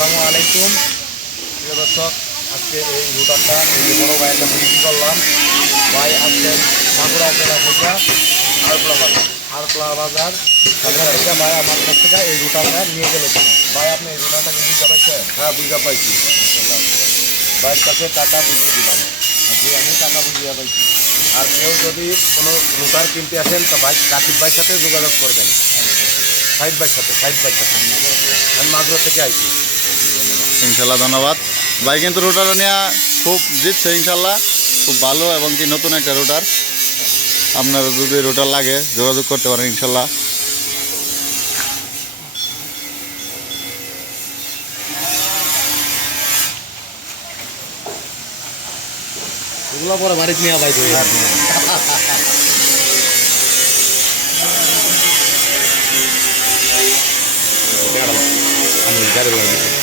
আসসালামু আলাইকুম। প্রিয় দর্শক আজকে এই রুটারটা এই বড় ভাইয়ের কাছে বিক্রি করলাম। ভাই আসছেন মাগুরা জেলা থেকে আরকলা বাজার। আরকলা বাজার সেখান থেকে ভাই আমার কাছ থেকে এই রুটারটা নিয়ে গেল ভাই আপনি এই রুটারটা কি বুঝতে পাইছেন হ্যাঁ বুঝতে পাইছি ভাইয়ের কাছে টাকা বুঝিয়ে দিলাম। জি আমি টাকা বুঝিয়ে পাইছি। আর কেউ যদি কোনো রুটার কিনতে আসেন তো ভাই রাকিব ভাইয়ের সাথে যোগাযোগ করবেন। সাইড ভাইয়ের সাথে সাইড ভাইয়ের সাথে। আমি মাগুরা থেকে আইছি। ইনশাল্লাহ ধন্যবাদ। ভাই কিন্তু রুটারটা নিয়ে খুব জিতছে ইনশাল্লাহ খুব ভালো এবং কি নতুন একটা রুটার আপনার যদি রুটার লাগে যোগাযোগ করতে পারেন ইনশাল্লাহ এগুলো পরে বাড়িতে নিয়ে ভাই আমি গাড়ি